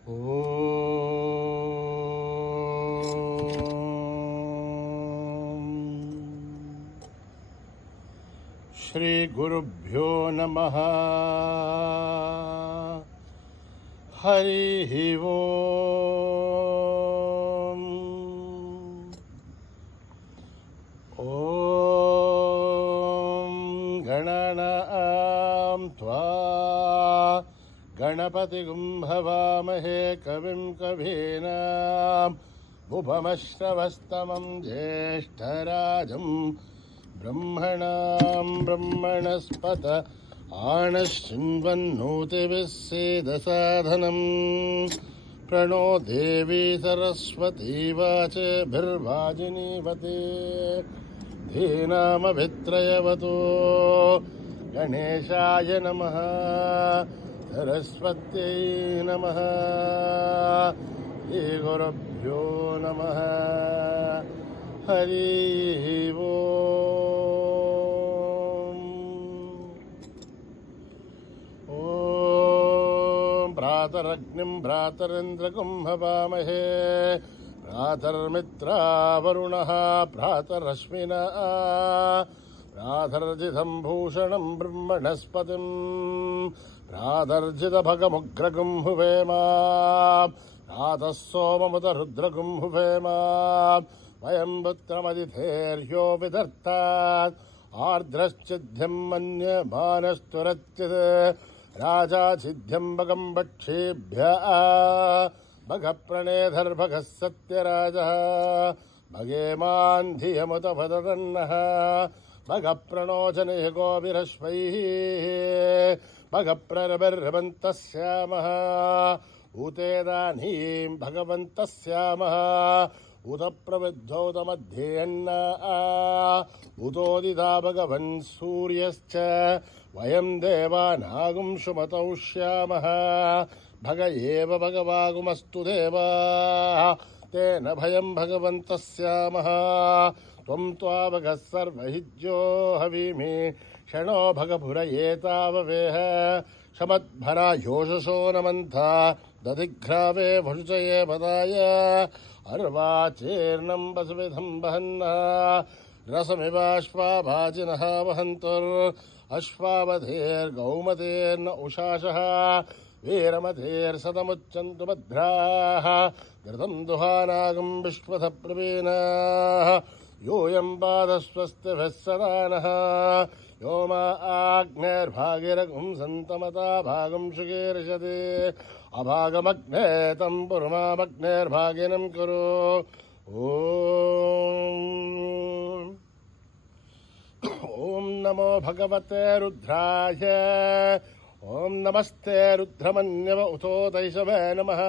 श्री गुरुभ्यो नमः। हरिः ओम्। ॐ गणनां त्वा गणपतिगुं भवामहे कविं कवीनाम् उपमश्रवस्तमं ज्येष्ठराजं ब्रह्मणां ब्रह्मणस्पत आनशृण्वन्नोतिभिः सेदसाधनम्। प्रणो देवी सरस्वती वाचभिर्वाजिनीवते धीनामभित्रयवतो गणेशाय नमः सरस्वत्यै नमः। श्रीगुरुभ्यो नमः। हरिः ओम्। ॐ भ्रातरग्निं भ्रातरिन्द्रगुं हवामहे भ्रातर्मित्रा वरुणः भ्रातरश्विनः भ्रातर्जितं भूषणं ब्रह्मणस्पतिं भ्रातर्जितभगमुग्रगुं हुवेम भ्रातः सोममुत रुद्रगुं हुवेम। वयं पुत्रमदिथेर्यो विदर्तात् आर्द्रश्चिद्ध्यं मन्यमानस्तुरच्युत् राजा छिद्ध्यं भगं भक्षेभ्यः भगप्रणेधर्भगः सत्यराजः भगेमान् धियमुत भदतन्नः भगप्रणोचने गोभिरश्वैः भगप्ररभिर्भवन्तः स्यामः ऊतेदानीं भगवन्तः स्यामः उत प्रविद्धोत मध्येऽन्ना उतोदिता भगवन् सूर्यश्च वयं देवानागुं सुमतौ श्यामः भग एव भगवागुमस्तु देवाः तेन भयं भगवन्तः स्यामः। त्वं त्वा भगः सर्वहिज्यो हवीमि क्षणो भगभुरयेताववेह शमद्भरा योषसो नमन्था दधिघ्रावे भुषुचये पदाय अर्वाचेर्णं वसुविधं वहन्नः रसमिवाश्वाभाजिनः वहन्तुरश्वावधेर्गौमतेर्न उषाशः वीरमतेर्सतमुच्चन्तु भद्राः घृतं दुहानागं विश्वथ प्रवीणाः यूयं पादस्वस्तिभिः सदा नः यो मा आग्नेर्भागिरगुं सन्तमता भागं शुकीर्षति अभागमग्ने तं पुरुमामग्नेर्भागिनं कुरु। ॐ नमो भगवते रुद्राय। ॐ नमस्ते रुद्रमन्यव उतो दैशवे नमः।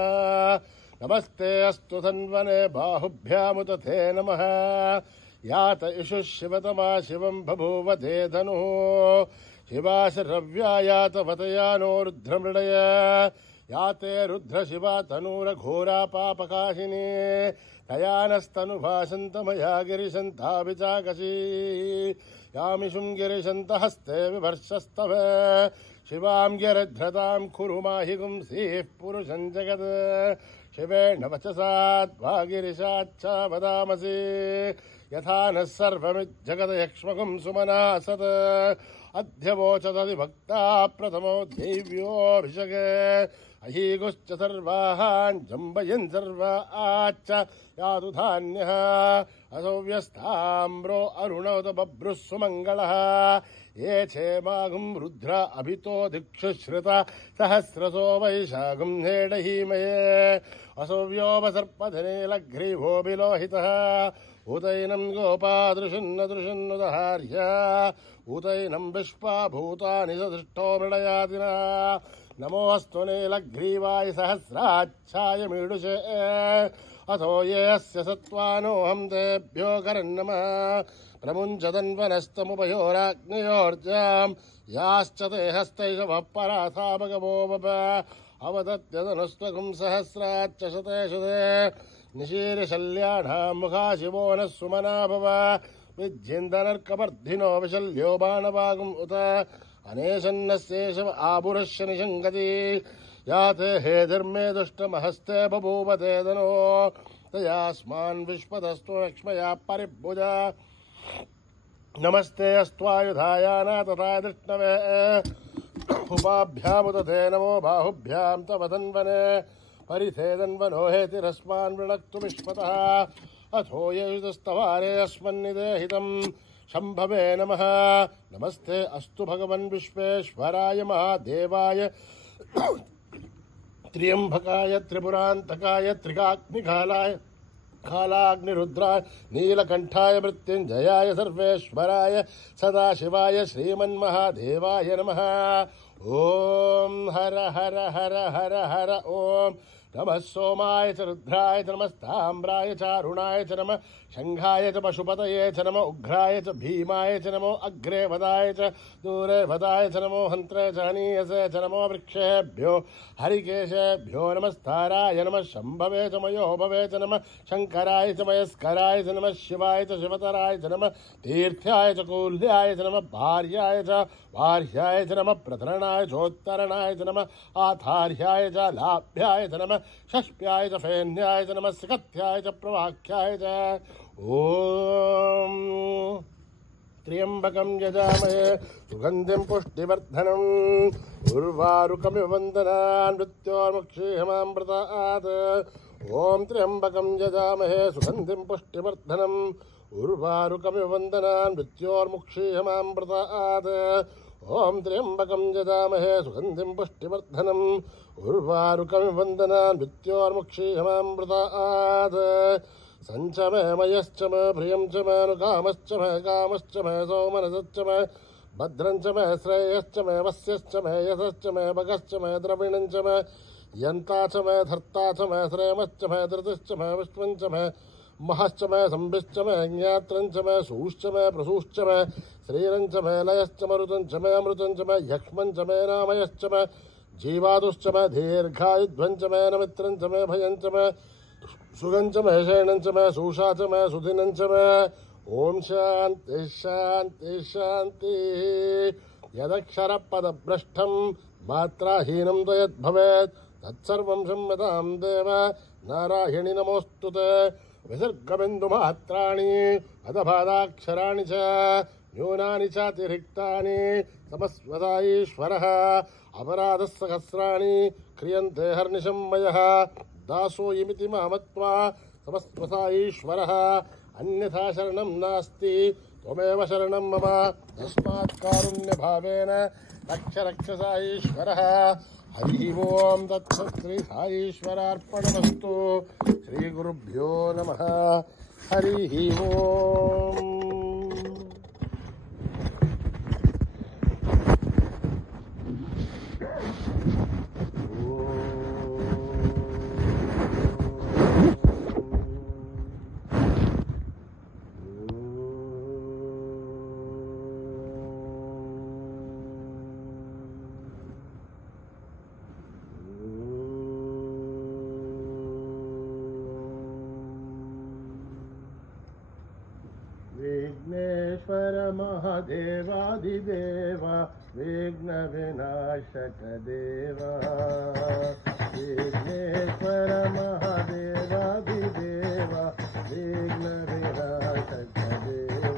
नमस्ते अस्तु धन्वने बाहुभ्यामुत ते नमः। यात इषु शिवतमा शिवं बभूव ते धनुः शिवाशरव्या यात वतयानो रुद्रमृडय याते रुद्रशिवा तनूरघोरा पापकाशिनी तयानस्तनुभाषन्तमया गिरिशन्ताभिचाकशी यामिषुं गिरिशन्तहस्ते विभर्षस्तव शिवां गिरिध्रतां कुरु माहि गुंसीः पुरुषं जगत् शिवेण वचसा त्वा गिरिशाच्च वदामसि यथा नः सर्वमिज्जगदयक्ष्मकुं सुमना सत् अध्यवोचदधिभक्ता प्रथमो देव्योऽभिषगे अहीगुश्च सर्वान् जम्बयन् सर्वाच्च यातु धान्यः असौ व्यस्ताम्रो अरुणोत बभ्रुः सुमङ्गलः ये क्षेमागुं रुद्र अभितो दिक्षुश्रुता सहस्रसो वैशाखं हेडहीमये असौ व्योमसर्पधनेलग्रीवो विलोहितः उतैनं गोपादृशन्नदृशन्नुदहार्य उतैनं विश्वा भूतानि सदृष्टो मृडयादिना नमोऽस्तु नीलग्रीवाय सहस्राच्छाय मीडुषे अथो ये अस्य सत्त्वानोऽहं तेभ्यो करन्नमः प्रमुञ्चतन्वनस्तमुपयोराग्नयोर्जां याश्च ते हस्तैषवः पराथा भगवो वप अवदत्यदनुस्त्वगुं सहस्राच्च शतेषु ते निशीर्षल्याणां मुखा शिवो नः सुमना भव विद्येन्दनर्कवर्धिनो विशल्यो बाणवागुम् उत अनेशन्नस्येषव आपुरुष्य निषङ्गति याते हेधिर्मे दुष्टमहस्ते बभूव तेदनो तयास्मान् विश्वतस्तु लक्ष्मया परिभुजा नमस्ते अस्त्वायुधायाना तथा दृष्णवे उपाभ्यामुदते नमो बाहुभ्यां तव धन्वने परिथेदन्वनो हेतिरस्मान् वृणक्तु विश्वतः अथो ययुतस्तवारे अस्मन्निदेहितं शम्भवे नमः नमस्ते अस्तु भगवन् विश्वेश्वराय महादेवाय त्र्यंबकाय त्रिपुरान्तकाय त्रिकाग्निकालाय कालाग्निरुद्राय नीलकण्ठाय मृत्युञ्जयाय सर्वेश्वराय सदाशिवाय श्रीमन्महादेवाय नमः ॐ हर हर हर हर हर ॐ नमः सोमाय च रुद्राय च नमस्ताम्राय च अरुणाय च नमः शङ्घाय च पशुपतये च नमो उग्राय च भीमाय च नमो अग्रे वदाय च दूरे वदाय च नमो हन्त्रे च हनीयसे च नमो वृक्षेभ्यो हरिकेशेभ्यो नमस्ताराय नमः शम्भवे च मयोभवे च नमः शङ्कराय च मयस्कराय च नमः शिवाय च शिवतराय च नमः तीर्थ्याय च कूल्याय च नमः भार्याय च वार्याय च नमः प्रधरणाय चोत्तरणाय च नमः आधार्याय च लाभ्याय च नमः षष्प्याय च फेन्याय च नमः सिकथ्याय च प्रवाख्याय च ॐ त्र्यम्बकं यजामहे सुगन्धिं पुष्टिवर्धनम् उर्वारुकमिव वन्दनान् मृत्योर्मुक्षीयमामृतात् ॐ त्र्यम्बकं यजामहे सुगन्धिं पुष्टिवर्धनम् उर्वारुकमिव वन्दनान् मृत्योर्मुक्षीयमामृतात् ॐ त्र्यम्बकं यजामहे सुगन्धिं पुष्टिवर्धनम् उर्वारुकमिव वन्दनान् मृत्योर्मुक्षीयमामृतात् सञ्च मे मयश्च मे प्रियं च मे अनुकामश्च मे कामश्च मे सौमनसश्च मे भद्रं च मे श्रेयश्च मे वस्यश्च मे यशश्च मे भगश्च मे द्रविणं च मे यन्ता च मे धर्ता च मे श्रेमश्च मे धृतिश्च मे विश्वं च मे महश्च मे संभिश्च मे ज्ञात्रं च मे सूश्च मे प्रसूश्च मे श्रीरं च मे लयश्च मरुतं च मे अमृतं च मे यक्ष्मं च मे नामयश्च मे जीवादुश्च मे दीर्घायुध्वं च मे नमित्रं च मे भयं च मे सुगं च मे शयनं च मे सूषा च मे सुदिनं च मे ॐ शान्ति शान्ति शान्ति यदक्षरपदभ्रष्टं मात्राहीनं यद्भवेत् तत्सर्वं क्षम्यतां देव नारायणि नमोऽस्तु ते विसर्गबिन्दुमात्राणि अधपादाक्षराणि च न्यूनानि चातिरिक्तानि समस्वता ईश्वरः अपराधसहस्राणि क्रियन्ते हर्निशं मयः दासोऽयमिति मामत्वा समस्वता ईश्वरः अन्यथा शरणं नास्ति त्वमेव शरणं मम तस्मात् कारुण्यभावेन रक्ष रक्षसा ईश्वरः हरिः ओं तत्सत् श्री साईश्वरार्पणमस्तु श्रीगुरुभ्यो नमः हरिः ओं विघ्नेश्वर महादेवादिदेव विघ्नविनाशक देव विघ्नेश्वर महादेवादिदेव विघ्नविनाशक देव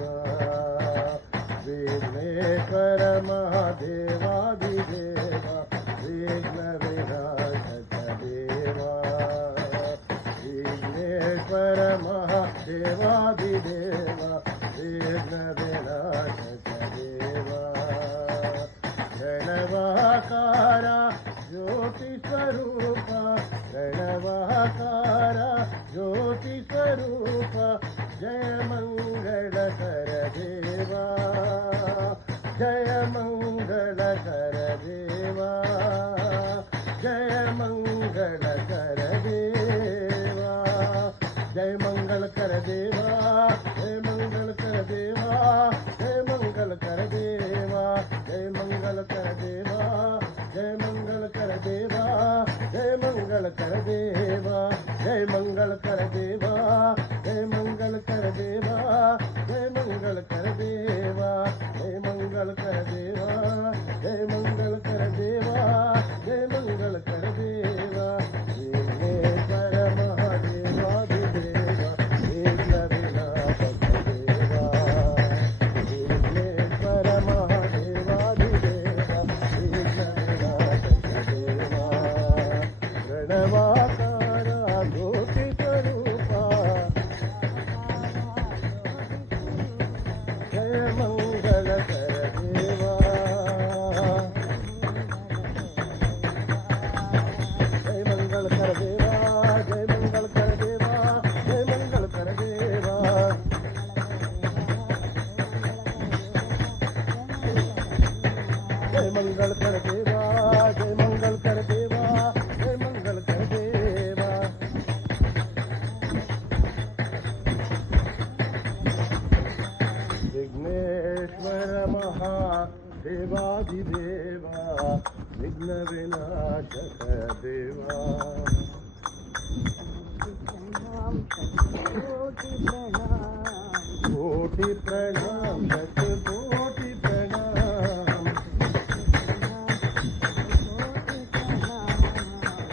विघ्नेश्वर महादेवादिदेव विघ्नविनाशक देव विघ्नेश्वर महादेवादिदेव विघ्नविनाशक देव प्रणवाकार ज्योतिस्वरूप कर देवा, जय मंगल कर देवा, जय मंगल कर देवा, जय मंगल कर देवा, जय मंगल कर देवा, जय मंगल कर देवा, जय मंगल कर देवा। विघ्नेश्वर महादेवाधिदेवा, विघ्न विनाशक देवा, विघ्नेश्वर महादेवाधिदेवा, विघ्न विनाशक देवा। प्रणवाकारा ज्योति स्वरूपा, जय मंगल कर देवा, जय मंगल कर देवा, जय मंगल कर देवा, जय मंगल कर देवा। जय मंगल कर देवा, जय मंगल कर देवा, जय मंगल कर देवा। विघ्नेश्वर महादेवाधिदेवा, विघ्न विनाशक देवा। कोटि प्रणाम शत कोटि प्रणाम,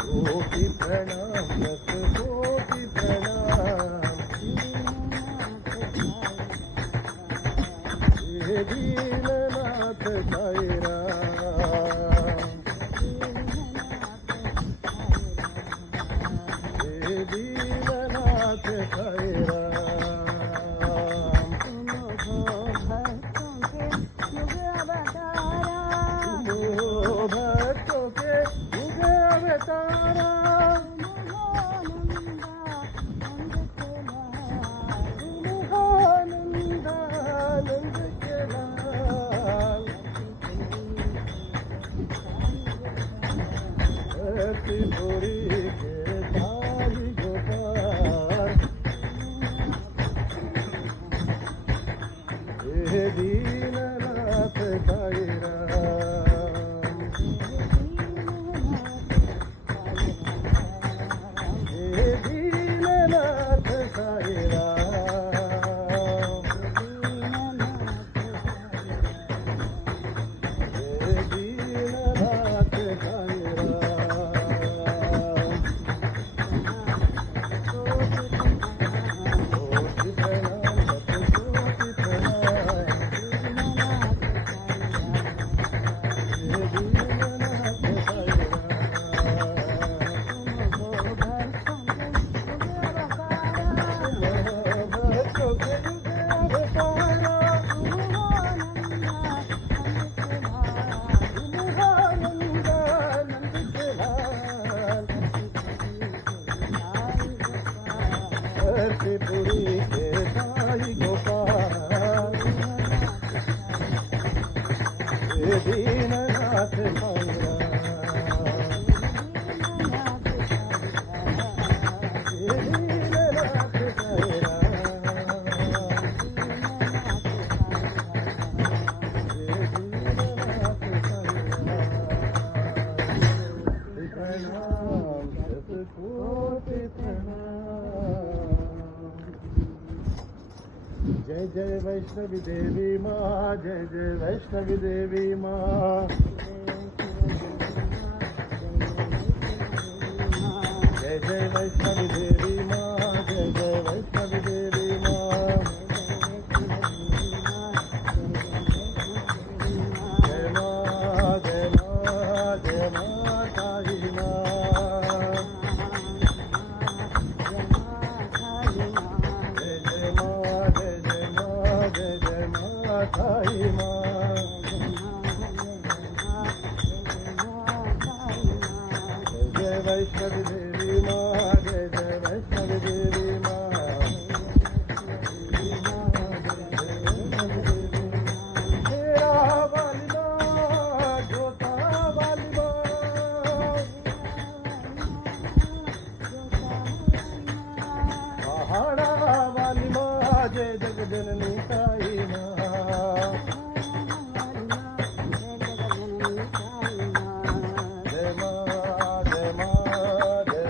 कोटि प्रणाम शत कोटि प्रणाम। हे दीननाथ साई राम, हे दीननाथ साई राम। तुम भक्तों के युग अवतारा, नंद के लाल, त्रिपुरी के साई गोपाल। हे दीननाथ साई राम, हे दीननाथ साई राम, हे दीननाथ साई राम। कोटि प्रणाम शत कोटि प्रणाम, हे दीननाथ साई राम। भक्तों के युग अवतारा, नंद के लाल, त्रिपुरी के साई गोपाल। हे दीननाथ साई राम, हे दीननाथ साई राम, हे दीननाथ साई राम। प्रणाम शत कोटि प्रणाम। जय जय वैष्णवी देवी माँ, जय जय वैष्णवी देवी माँ, जय जय वैष्णवी देवी माँ, जय जय वैष्णवी देवी माँ। जय माँ, जय माँ, जय माँ साई माँ। जय जय माँ, जय जय माँ, जय जय माँ साई माँ। जय जय वैष्णवी देवी माँ, जय जय वैष्णवी देवी माँ। तेरा वाली माँ, जोता वाली माँ, पहाड़ा वाली माँ, जय जगजननी साई माँ। जय माँ, जय माँ, जय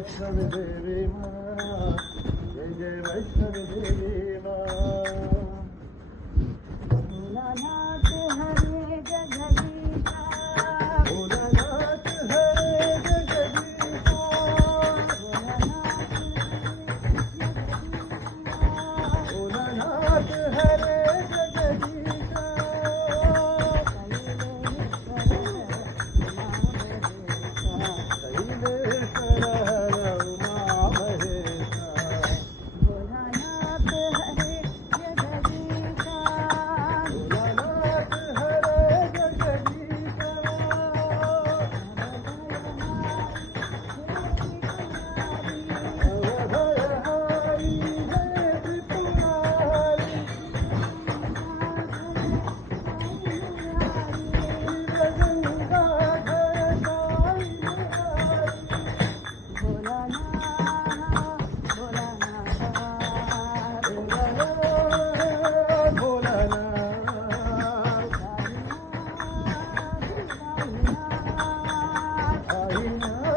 वैष्णवी देवी माँ, जय जय वैष्णवी देवी माँ। भोलानाथ हरे जगदीशा, भोलानाथ हरे जगदीशा, भोलानाथ हरे जगदीशा, शैलेश्वर हर उमा महेशा। भोलानाथ हरे जगदीशा, भोलानाथ हरे जगदीशा, अवधयहारी जय त्रिपुरारी, गंगाधर साई मुरारी। भोलानाथ भोलानाथ भोलानाथ भोलानाथ साईनाथ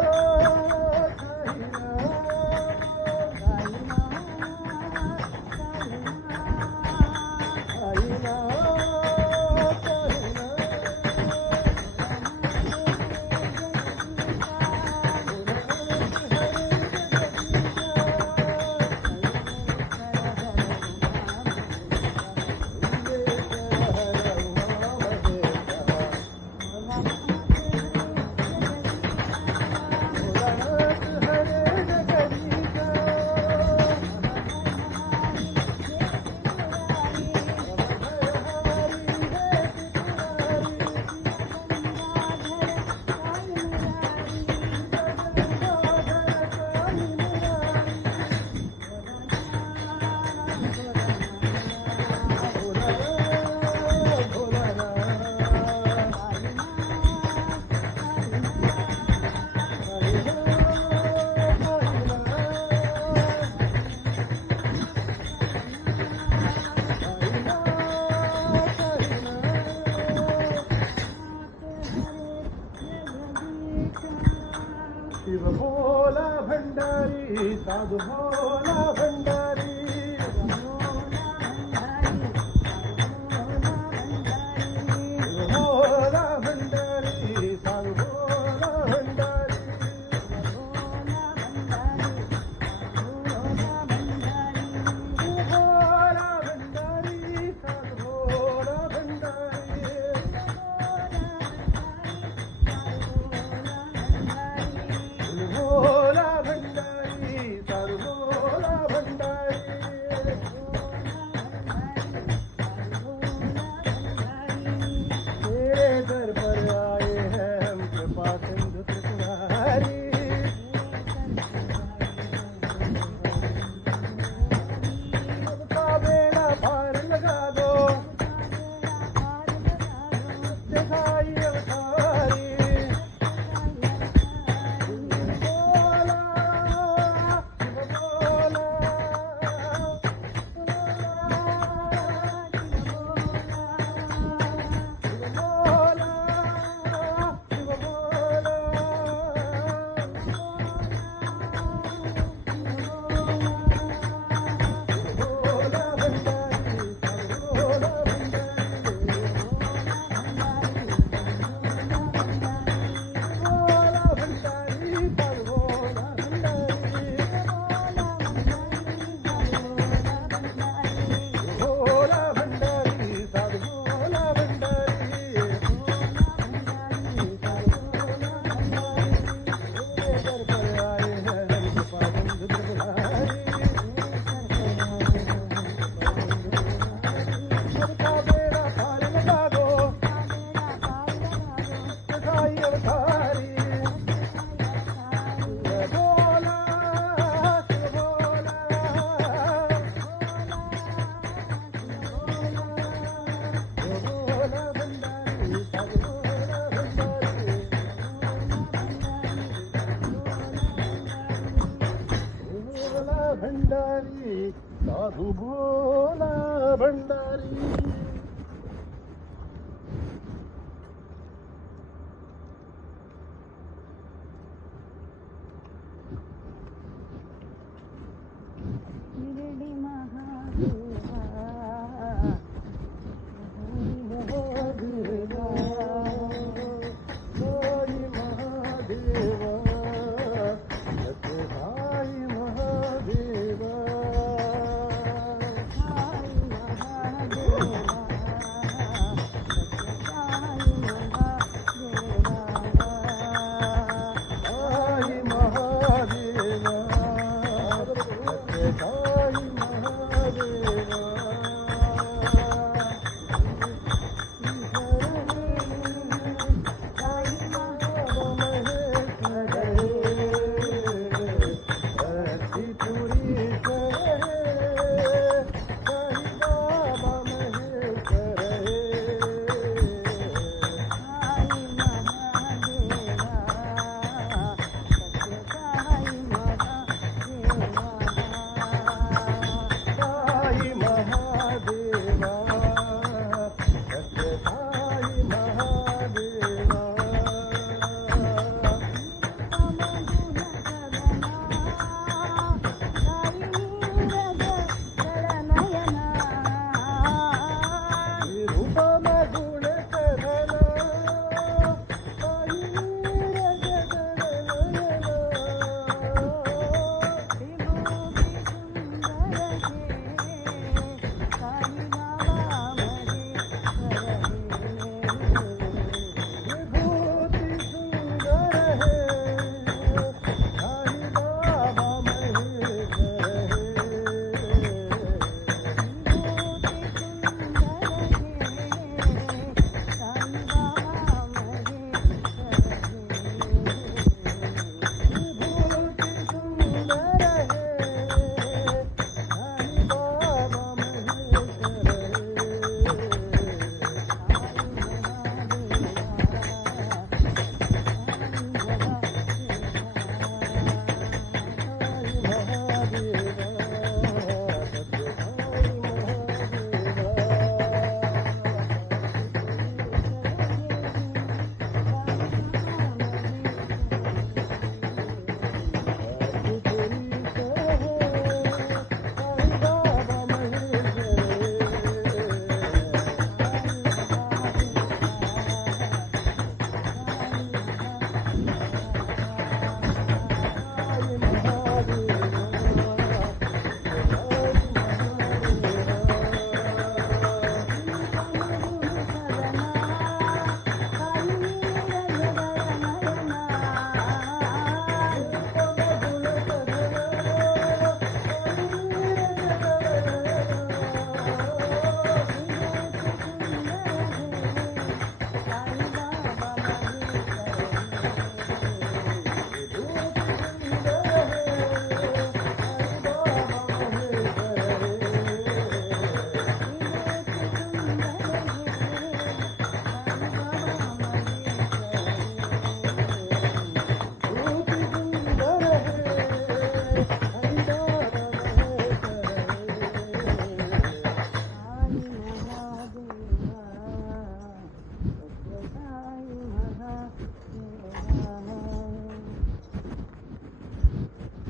शिव भोला भंडारी, साधु भोला भंडारी, शिव भोला भंडारी, साधु भोला भंडारी, शिव भोला भंडारी, साधु भोला भंडारी, भोला भंडारी, साधु भोला भंडारी। तेरे दर पर आए हैं हम कृपा सिंधु त्रिपुरारी, सबका बेड़ा पार लगा दो, दिखाई अवतारी। भोला, शिव भोला, शिव भोला, शिव भोला, भोला भंडारी, भोला भंडारी, भोला भंडारी, भोला भंडारी, भोला भंडारी, साधु भोला भंडारी, तेरे दर पर आए हैं हम कृपा सिंधु त्रिपुरारी, सबका बेड़ा पार लगा दो, दिखाई अवतारी। भोला, शिव भोला, भोला भंडारी, साधु भोला भंडारी, भोला भंडारी, साधु भोला भंडारी।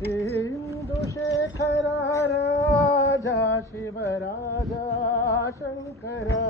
इंदुशेखरा राजा शिवराजा शंकरा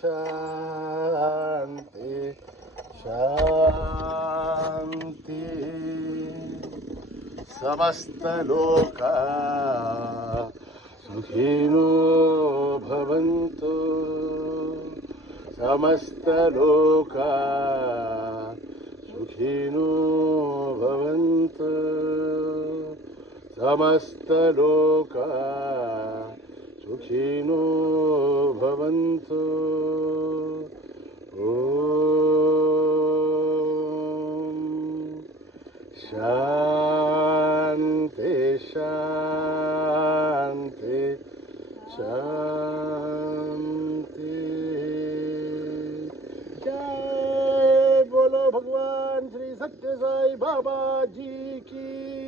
शांति शांति समस्तलोका सुखिनो भवन्तु समस्तलोका सुखिनो भवन्तु समस्तलोका सुखिनो भवन्तु ॐ शान्ति शान्ति शान्ति जय बोलो भगवान श्री सत्य साई बाबा जी की